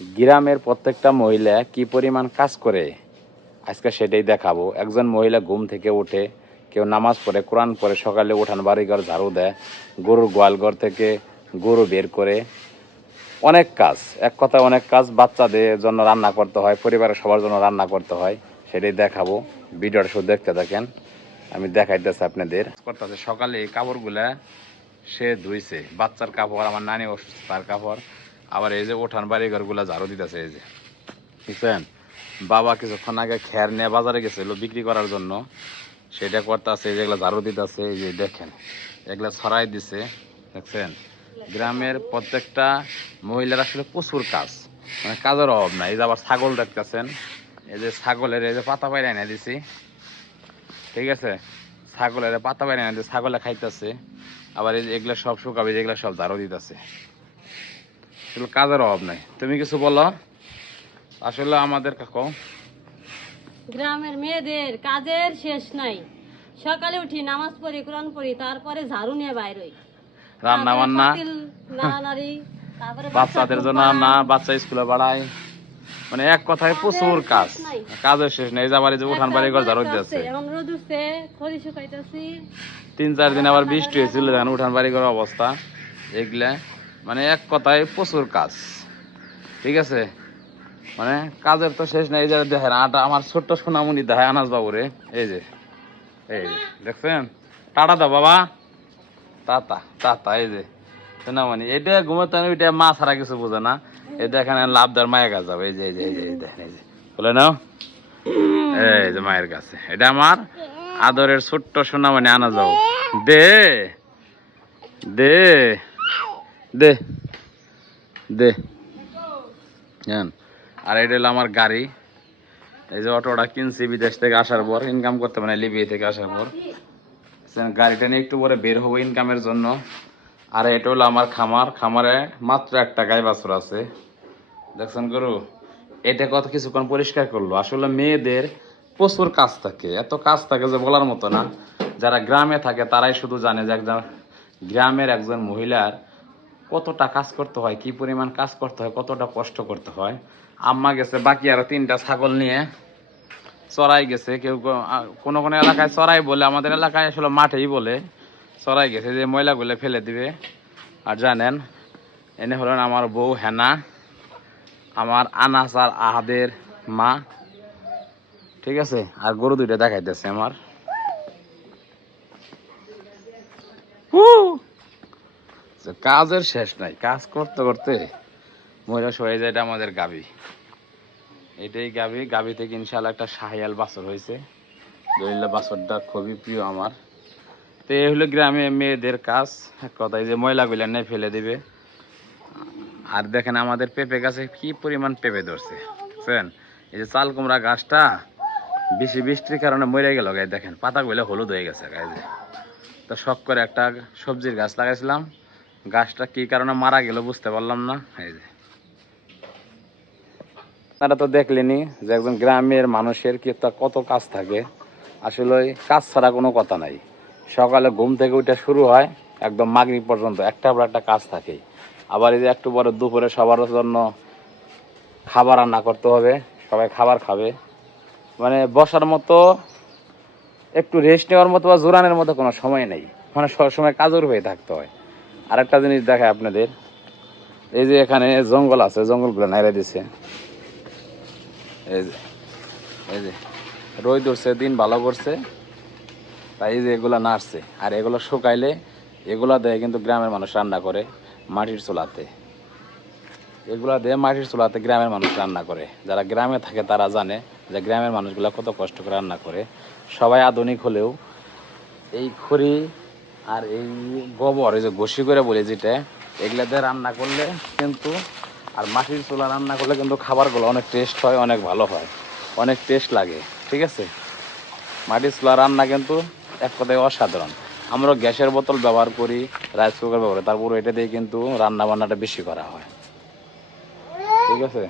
গ্রামের প্রত্যেকটা মহিলা কি পরিমাণ কাজ করে আজকে সেটাই দেখাবো। একজন মহিলা ঘুম থেকে উঠে, কেউ নামাজ পড়ে, কোরআন পড়ে, সকালে উঠান বাড়িঘর ঝাড়ু দেয়, গরুর গোয়ালঘর থেকে গরু বের করে, অনেক কাজ, এক কথায় অনেক কাজ। বাচ্চাদের জন্য রান্না করতে হয়, পরিবারের সবার জন্য রান্না করতে হয়, সেটাই দেখাবো। ভিডিওটা শুধু দেখতে থাকেন, আমি দেখাইতেছি আপনাদের। করতেছে সকালে এই কাপড়গুলা সে ধুইছে, বাচ্চার কাপড়, আমার নানি অসুস্থ তার কাপড়। আবার এই যে উঠান বাড়িঘরগুলা ঝাড়ু দিতেছে। এই যে বুঝছেন, বাবা কিছুক্ষণ আগে খের নিয়ে বাজারে গেছিল বিক্রি করার জন্য, সেটা করতেছে। যেগুলো ঝাড়ু দিতেছে, এই যে দেখেন এগুলা ছড়াই দিছে, দেখছেন। গ্রামের প্রত্যেকটা মহিলার আসলে প্রচুর কাজ, মানে কাজের অভাব নাই। এই যে আবার ছাগল দেখতেছেন, এই যে ছাগলের এই যে পাতা বাইরে এনে দিছি, ঠিক আছে, ছাগলের পাতা বাইরে এনে দিছে, ছাগলে খাইতেছে। আবার এই যে এগুলো সব শুকাবে, যেগুলো সব ঝাড়ু দিতেছে, আসলে কাজের অভাব নাই। তুমি কিছু বলো আসলে আমাদের কাকু। গ্রামের মেয়েদের কাজের শেষ নাই। সকালে উঠি, নামাজ পড়ি, কোরআন পড়ি, তারপরে ঝাড়ু নিয়ে বাইর হই, রান্না বান্না, নাড়ানাড়ি, তারপরে বাচ্চাদের জন্য না, বাচ্চা স্কুলে বাড়ায়, মানে এক কথায় প্রচুর কাজ, কাজের শেষ নেই। আবার এই যে উঠান বাড়ি ঘর ঝাড়ু দিতেছে, এখন রোদ উঠছে, খড়ি শুকাইতেছি। 3-4 দিন আবার বৃষ্টি হয়েছিল, দেখেন উঠান বাড়ি ঘর অবস্থা এগুলা, মানে এক কথায় প্রচুর কাজ, ঠিক আছে। মানে কাজের তো শেষ নেই। এই যে দেখেন আটা, আমার ছোট্ট সোনামণি দেখায় আনাজ বাবুরে, এই যে দেখছেন, টাটা দাও বাবা, তাতা তাতা, এই যে সোনামণি, এটা ঘুমাতে ওইটা মা ছাড়া কিছু বোঝে না। এই দেখেন লাভদার মায়ের কাছে যাবে, এই যে দেখেন, এই যে বলে নাও, এই যে মায়ের কাছে, এটা আমার আদরের ছোট্ট সোনামণি আনা যাও, দে দে দে দে। আর এটা হলো আমার গাড়ি, এই যে অটোটা কিনছি বিদেশ থেকে আসার পর, ইনকাম করতে মানে লিবিয়া থেকে আসার পর। গাড়িটা নিয়ে একটু পরে বের হবো ইনকামের জন্য। আর এটা হলো আমার খামার, খামারে মাত্র একটা গাই বাছুর আছে, দেখছেন গরু। এটা কত কিছুক্ষণ পরিষ্কার করলো। আসলে মেয়েদের প্রচুর কাজ থাকে, এত কাজ থাকে যে বলার মতো না। যারা গ্রামে থাকে তারাই শুধু জানে যে একজন গ্রামের একজন মহিলার কতটা কাজ করতে হয়, কি পরিমাণ কাজ করতে হয়, কতটা কষ্ট করতে হয়। আম্মা গেছে বাকি আরো 3টা ছাগল নিয়ে চড়াই গেছে। কেউ কোনো কোনো এলাকায় চড়াই বলে, আমাদের এলাকায় আসলে মাঠেই বলে। চড়াই গেছে যে ময়লাগুলো ফেলে দিবে। আর জানেন, এনে হলেন আমার বউ হেনা, আমার আনাস আর আহাদের মা, ঠিক আছে। আর গরু দুইটা দেখাইতেছে আমার, কাজের শেষ নাই, কাজ করতে করতে মহিলা হয়ে যায়। এটা আমাদের গাভী, এটাই গাভী। গাভী থেকে ইনশাল্লাহ একটা শাহিয়াল বাছর হয়েছে। দলিল্লা বাছরটা খুবই প্রিয় আমার। তো এই হলো গ্রামে মেয়েদের কাজ, এক কথায় যে ময়লাগুলো নেই ফেলে দিবে। আর দেখেন আমাদের পেঁপে গাছে কি পরিমাণ পেঁপে ধরছে, বুঝছেন। এই যে চাল কুমড়া গাছটা বেশি বৃষ্টির কারণে মরে গেল, গায়ে দেখেন পাতাগুলো হলুদ হয়ে গেছে গায়ে। তো শখ করে একটা সবজির গাছ লাগাইছিলাম, গাছটা কি কারণে মারা গেল বুঝতে পারলাম না। এই যে আপনারা তো দেখলেনি যে একজন গ্রামের মানুষের কি কত কাজ থাকে। আসলে কাজ ছাড়া কোনো কথা নাই। সকালে ঘুম থেকে উঠে শুরু হয়, একদম মাগরিব পর্যন্ত একটা পর একটা কাজ থাকে। আবার এই যে একটু পরে দুপুরে সবার জন্য খাবার রান্না করতে হবে, সবাই খাবার খাবে। মানে বসার মতো, একটু রেস্ট নেওয়ার মতো বা জোরানের মতো কোনো সময় নেই, মানে সবসময় কাজের হয়ে থাকতে হয়। আর একটা জিনিস দেখায় আপনাদের, এই যে এখানে জঙ্গল আছে, জঙ্গলগুলো নাইড়ে দিছে। এই যে এই যে রোদ উঠছে, দিন ভালো করছে, তাই এই যে এগুলা নাড়ছে। আর এগুলো শুকাইলে এগুলা দিয়ে কিন্তু গ্রামের মানুষ রান্না করে মাটির চুলাতে। এগুলা দিয়ে মাটির চুলাতে গ্রামের মানুষ রান্না করে। যারা গ্রামে থাকে তারা জানে যে গ্রামের মানুষগুলা কত কষ্ট করে রান্না করে। সবাই আধুনিক হলেও এই খড়ি আর এই গোবর, এই যে ঘষি করে বলি যেটা, এগুলা দিয়ে রান্না করলে কিন্তু, আর মাটির চুলা রান্না করলে কিন্তু খাবারগুলো অনেক টেস্ট হয়, অনেক ভালো হয়, অনেক টেস্ট লাগে, ঠিক আছে। মাটির চুলা রান্না কিন্তু এক কথায় অসাধারণ। আমরা গ্যাসের বোতল ব্যবহার করি, রাইস কুকার ব্যবহার করি, তারপর এটা দিয়ে কিন্তু রান্না বান্নাটা বেশি করা হয়, ঠিক আছে।